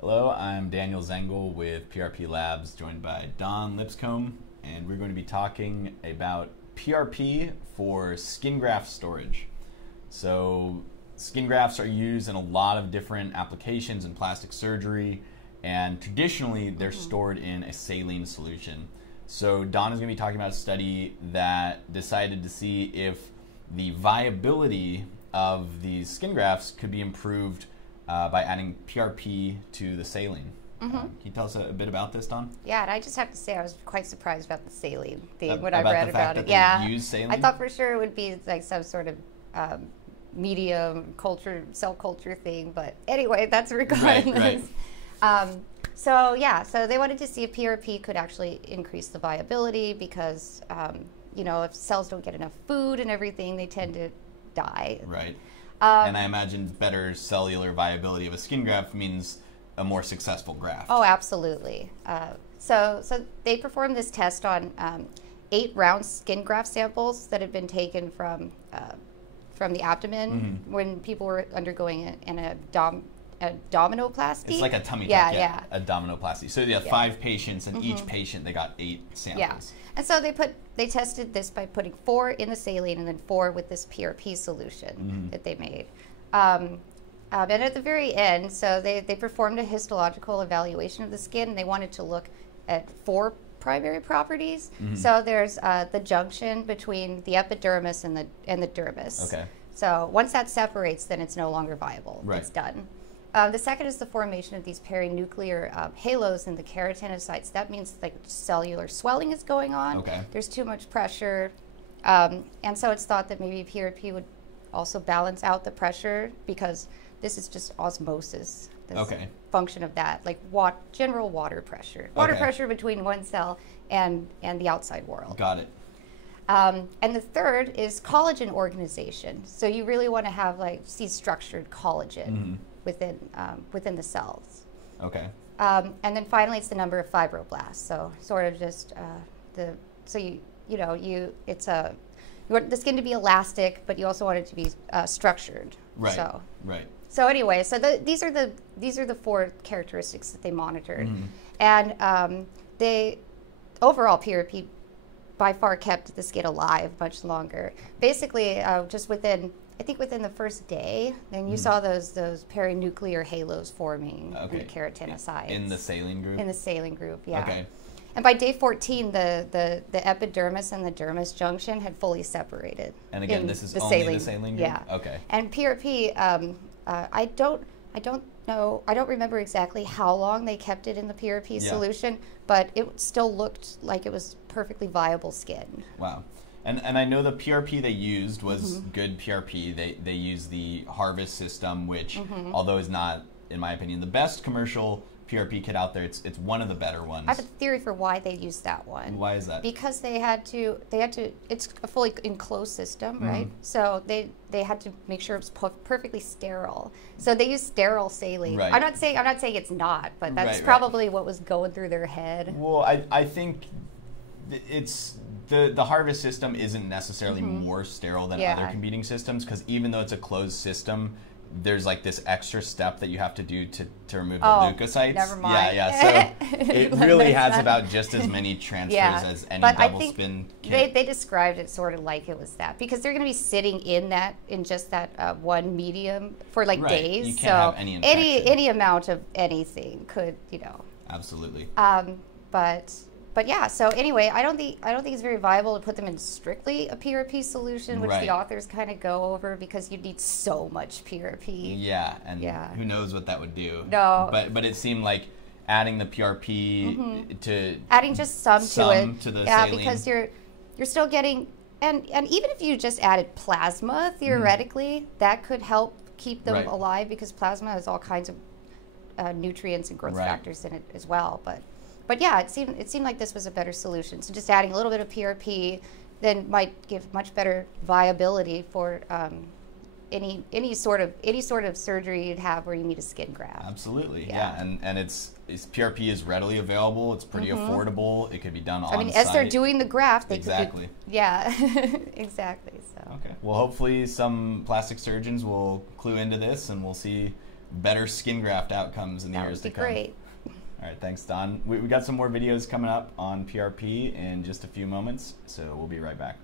Hello, I'm Daniel Zengel with PRP Labs, joined by Don Lipscomb, and we're going to be talking about PRP for skin graft storage. So skin grafts are used in a lot of different applications in plastic surgery, and traditionally they're stored in a saline solution. So Don is going to be talking about a study that decided to see if the viability of these skin grafts could be improved by adding PRP to the saline. Can you tell us a bit about this, Don? Yeah, and I just have to say I was quite surprised about the saline thing when About I read the fact about it. that Yeah, they use saline? I thought for sure it would be like some sort of medium culture, cell culture thing, but anyway, that's regardless. Right. So they wanted to see if PRP could actually increase the viability because, if cells don't get enough food and everything, they tend to die. Right. And I imagine better cellular viability of a skin graft means a more successful graft. Oh, absolutely. So they performed this test on 8 round skin graft samples that had been taken from the abdomen when people were undergoing an abdominoplasty. It's like a tummy tuck, yeah. Abdominoplasty. So you have 5 patients, and each patient they got 8 samples. Yeah. And so they tested this by putting 4 in the saline and then 4 with this PRP solution that they made. And at the very end, so they performed a histological evaluation of the skin, and they wanted to look at 4 primary properties. So there's the junction between the epidermis and the dermis. Okay. So once that separates, then it's no longer viable. Right. It's done. The second is the formation of these perinuclear halos in the keratinocytes. That means like cellular swelling is going on. Okay. There's too much pressure. And so it's thought that maybe PRP would also balance out the pressure because this is just osmosis. This function of that, like general water pressure. Water pressure between one cell and the outside world. Got it. And the third is collagen organization. So you really want to have see structured collagen within the cells. Okay. And then finally, it's the number of fibroblasts. So sort of just the want the skin to be elastic, but you also want it to be structured. Right. So anyway, these are the 4 characteristics that they monitored, and they overall PRP by far kept the skin alive much longer. Basically, just within the first day, then you saw those perinuclear halos forming in the keratinocytes. In the saline group? In the saline group, yeah. Okay. And by day 14, the epidermis and the dermis junction had fully separated. And again, this is only the saline group? Yeah. Okay. And PRP, I don't remember exactly how long they kept it in the PRP solution, but it still looked like it was perfectly viable skin. Wow. And I know the PRP they used was good PRP. They used the Harvest system, which, although is not, in my opinion, the best commercial PRP kit out there, it's one of the better ones. I have a theory for why they used that one. Why is that? Because they had to, it's a fully enclosed system, right? So they had to make sure it was perfectly sterile. So they used sterile saline. Right. I'm not saying it's not, but that's probably what was going through their head. Well, I think it's the Harvest system isn't necessarily more sterile than other competing systems, because even though it's a closed system, there's like this extra step that you have to do to remove the leukocytes. Never mind. Yeah. So it really has about just as many transfers as any double spin kit. They described it sort of like it was that, because they're going to be sitting in just that one medium for days. You can't have any infection. Any amount of anything could, Absolutely. But yeah, so anyway, I don't think it's very viable to put them in strictly a PRP solution, which the authors kind of go over, because you'd need so much PRP. Yeah, and who knows what that would do. No. But it seemed like adding the PRP to adding just some to it. To the saline. saline. Because you're still getting, and even if you just added plasma, theoretically, that could help keep them alive, because plasma has all kinds of nutrients and growth factors in it as well. But yeah, it seemed like this was a better solution. So just adding a little bit of PRP then might give much better viability for any sort of surgery you'd have where you need a skin graft. Absolutely, yeah. And it's PRP is readily available. It's pretty affordable. It could be done on site. As they're doing the graft, they exactly. Yeah, exactly. So okay. Well, hopefully some plastic surgeons will clue into this, and we'll see better skin graft outcomes in the years to come. That would be great. All right, thanks, Don. We got some more videos coming up on PRP in just a few moments, so we'll be right back.